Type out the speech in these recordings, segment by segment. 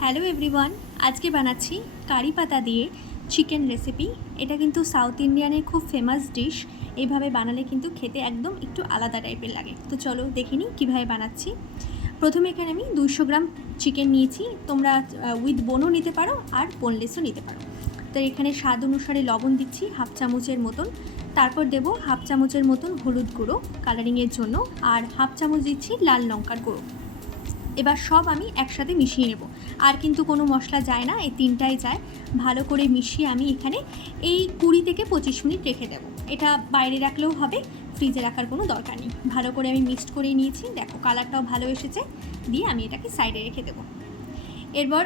Hello everyone, আজকে বানাচ্ছি কারি পাতা দিয়ে চিকেন রেসিপি। এটা কিন্তু সাউথ ইন্ডিয়ানের খুব ফেমাস ডিশ। এইভাবে বানালে কিন্তু খেতে একদম একটু আলাদা টাইপের লাগে। তো চলো দেখে নিই কীভাবে বানাচ্ছি। প্রথমে এখানে আমি 200 গ্রাম চিকেন নিয়েছি। তোমরা উইথ বোনও নিতে পারো আর বোনলেসও নিতে পারো। তো এখানে স্বাদ অনুসারে লবণ দিচ্ছি হাফ চামচের মতন। তারপর দেবো হাফ চামচের মতন হলুদ গুঁড়ো কালারিংয়ের জন্য, আর হাফ চামচ দিচ্ছি লাল লঙ্কার গুঁড়ো। এবার সব আমি একসাথে মিশিয়ে নেব। আর কিন্তু কোনো মশলা যায় না, এই তিনটাই যায়। ভালো করে মিশিয়ে আমি এখানে এই 20 থেকে 25 মিনিট রেখে দেবো। এটা বাইরে রাখলেও হবে, ফ্রিজে রাখার কোনো দরকার নেই। ভালো করে আমি মিক্সড করে নিয়েছি, দেখো কালারটাও ভালো এসেছে। দিয়ে আমি এটাকে সাইডে রেখে দেবো। এরপর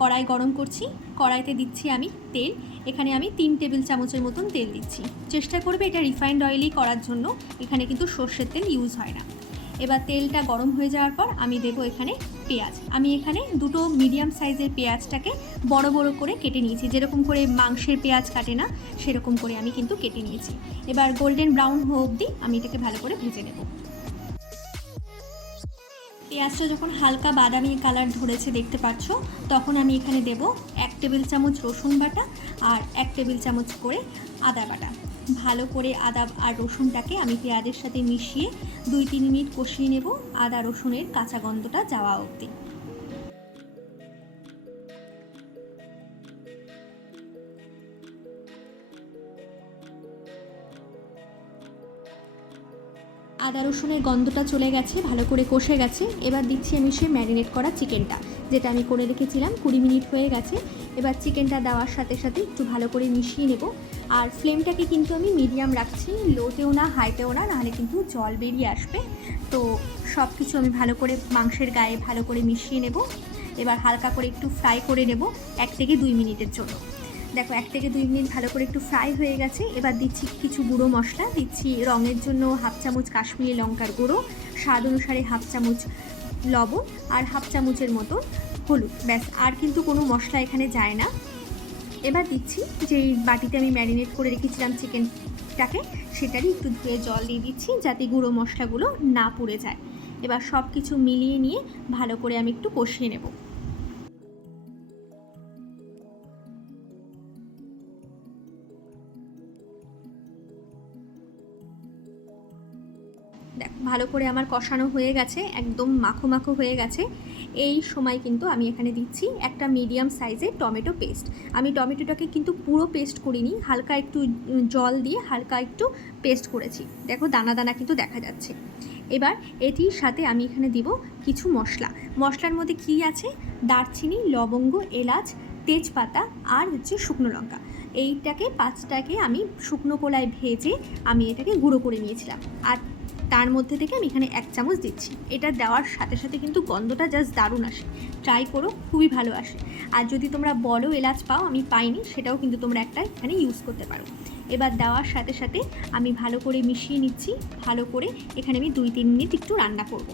কড়াই গরম করছি। কড়াইতে দিচ্ছি আমি তেল। এখানে আমি 3 টেবিল চামচের মতন তেল দিচ্ছি। চেষ্টা করবে এটা রিফাইন্ড অয়েলই করার জন্য, এখানে কিন্তু সর্ষের তেল ইউজ হয় না। এবার তেলটা গরম হয়ে যাওয়ার পর আমি দেবো এখানে পেঁয়াজ। আমি এখানে দুটো মিডিয়াম সাইজের পেঁয়াজটাকে বড় বড় করে কেটে নিয়েছি, যেরকম করে মাংসের পেঁয়াজ কাটে না সেরকম করে আমি কিন্তু কেটে নিয়েছি। এবার গোল্ডেন ব্রাউন হওয়া অবধি আমি এটাকে ভালো করে ভেজে নেব। পেঁয়াজটা যখন হালকা বাদামি কালার ধরেছে দেখতে পাচ্ছ, তখন আমি এখানে দেব 1 টেবিল চামচ রসুন বাটা আর 1 টেবিল চামচ করে আদা বাটা। ভালো করে আদা আর রসুনটাকে আমি পেঁয়াজের সাথে মিশিয়ে 2-3 মিনিট কষিয়ে নেব, আদা রসুনের কাঁচা গন্ধটা যাওয়া অবধি। আদা রসুনের গন্ধটা চলে গেছে, ভালো করে কষে গেছে। এবার দিচ্ছি আমি সে ম্যারিনেট করা চিকেনটা, যেটা আমি করে রেখেছিলাম। 20 মিনিট হয়ে গেছে। এবার চিকেনটা দেওয়ার সাথে সাথে একটু ভালো করে মিশিয়ে নেব। আর ফ্লেমটাকে কিন্তু আমি মিডিয়াম রাখছি, লোতেও না হাইতেও না, নাহলে কিন্তু জল বেরিয়ে আসবে। তো সব কিছু আমি ভালো করে মাংসের গায়ে ভালো করে মিশিয়ে নেব। এবার হালকা করে একটু ফ্রাই করে নেব 1 থেকে 2 মিনিটের জন্য। দেখো 1 থেকে 2 মিনিট ভালো করে একটু ফ্রাই হয়ে গেছে। এবার দিচ্ছি কিছু গুঁড়ো মশলা। দিচ্ছি রঙের জন্য হাফ চামচ কাশ্মীরি লঙ্কার গুঁড়ো, স্বাদ অনুসারে হাফ চামচ লবণ আর হাফ চামচের মতো হলুদ। ব্যাস, আর কিন্তু কোনো মশলা এখানে যায় না। এবার দিচ্ছি যেই বাটিতে আমি ম্যারিনেট করে রেখেছিলাম চিকেনটাকে, সেটারই একটু ধুয়ে জল দিয়ে দিচ্ছি, যাতে গুঁড়ো মশলাগুলো না পুড়ে যায়। এবার সব কিছু মিলিয়ে নিয়ে ভালো করে আমি একটু কষিয়ে নেব। দেখ ভালো করে আমার কষানো হয়ে গেছে, একদম মাখো মাখো হয়ে গেছে। এই সময় কিন্তু আমি এখানে দিচ্ছি একটা মিডিয়াম সাইজের টমেটো পেস্ট। আমি টমেটোটাকে কিন্তু পুরো পেস্ট করিনি, হালকা একটু জল দিয়ে হালকা একটু পেস্ট করেছি। দেখো দানা দানা কিন্তু দেখা যাচ্ছে। এবার এটির সাথে আমি এখানে দিব কিছু মশলা। মশলার মধ্যে কী আছে? দারচিনি, লবঙ্গ, এলাচ, তেজপাতা আর হচ্ছে শুকনো লঙ্কা। এইটাকে 5টাকে আমি শুকনো কলায় ভেজে আমি এটাকে গুঁড়ো করে নিয়েছিলাম। আর তার মধ্যে থেকে আমি এখানে 1 চামচ দিচ্ছি। এটা দেওয়ার সাথে সাথে কিন্তু গন্ধটা জাস্ট দারুণ আসে। ট্রাই করো, খুবই ভালো আসে। আর যদি তোমরা বড় এলাচ পাও, আমি পাইনি, সেটাও কিন্তু তোমরা একটা এখানে ইউজ করতে পারো। এবার দেওয়ার সাথে সাথে আমি ভালো করে মিশিয়ে নিচ্ছি। ভালো করে এখানে আমি 2-3 মিনিট একটু রান্না করব।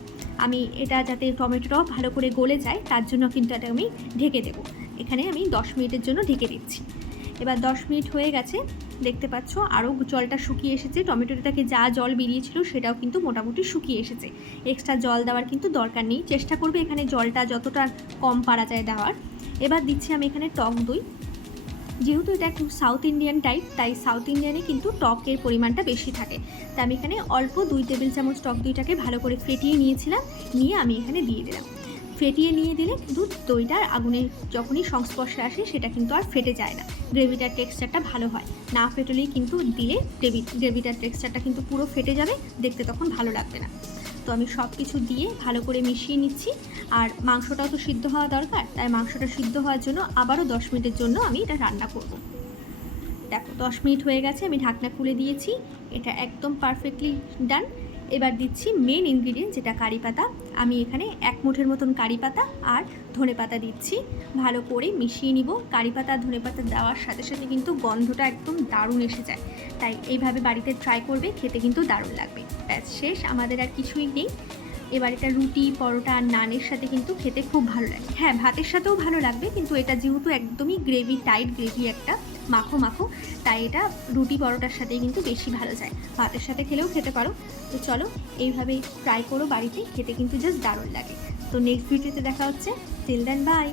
আমি এটা যাতে টমেটোটাও ভালো করে গলে যায়, তার জন্য কিন্তু এটা আমি ঢেকে দেবো। এখানে আমি 10 মিনিটের জন্য ঢেকে দিচ্ছি। এবার 10 মিনিট হয়ে গেছে, দেখতে পাচ্ছ আরও জলটা শুকিয়ে এসেছে। টমেটোটাকে যা জল বেরিয়েছিল সেটাও কিন্তু মোটামুটি শুকিয়ে এসেছে। এক্সট্রা জল দেওয়ার কিন্তু দরকার নেই, চেষ্টা করবে এখানে জলটা যতটা কম পারা যায় দেওয়ার। এবার দিচ্ছি আমি এখানে টক দই। যেহেতু এটা একটু সাউথ ইন্ডিয়ান টাইপ, তাই সাউথ ইন্ডিয়ানে কিন্তু টকের পরিমাণটা বেশি থাকে। তাই আমি এখানে অল্প 2 টেবিল চামচ টক দইটাকে ভালো করে ফেটিয়ে নিয়েছিলাম, নিয়ে আমি এখানে দিয়ে দিলাম। ফেটিয়ে নিয়ে দিলে কিন্তু দইটার আগুনের যখনই সংস্পর্শে আসে সেটা কিন্তু আর ফেটে যায় না, গ্রেভিটার টেক্সচারটা ভালো হয়। না ফেটলেই কিন্তু দিলে গ্রেভিটার টেক্সচারটা কিন্তু পুরো ফেটে যাবে, দেখতে তখন ভালো লাগবে না। তো আমি সব কিছু দিয়ে ভালো করে মিশিয়ে নিচ্ছি। আর মাংসটাও তো সিদ্ধ হওয়া দরকার, তাই মাংসটা সিদ্ধ হওয়ার জন্য আবারও 10 মিনিটের জন্য আমি এটা রান্না করব। দেখো 10 মিনিট হয়ে গেছে, আমি ঢাকনা খুলে দিয়েছি। এটা একদম পারফেক্টলি ডান। এবার দিচ্ছি মেন ইনগ্রিডিয়েন্ট, যেটা কারি পাতা। আমি এখানে 1 মুঠের মতন কারি পাতা আর ধনে পাতা দিচ্ছি। ভালো করে মিশিয়ে নিব। কারি পাতা আর ধনে পাতা দেওয়ার সাথে সাথে কিন্তু গন্ধটা একদম দারুণ এসে যায়। তাই এইভাবে বাড়িতে ট্রাই করবে, খেতে কিন্তু দারুণ লাগবে। ব্যাস শেষ, আমাদের আর কিছুই নেই। এবার এটা রুটি, পরোটা আর নানের সাথে কিন্তু খেতে খুব ভালো লাগে। হ্যাঁ, ভাতের সাথেও ভালো লাগবে, কিন্তু এটা যেহেতু একদমই গ্রেভি টাইট, গ্রেভি একটা মাখো মাখো, তাই এটা রুটি পরোটার সাথেই কিন্তু বেশি ভালো যায়। ভাতের সাথে খেলেও খেতে পারো। তো চলো এইভাবে ট্রাই করো বাড়িতে, খেতে কিন্তু জাস্ট দারুণ লাগে। তো নেক্সট ভিডিওতে দেখা হচ্ছে। Till then by.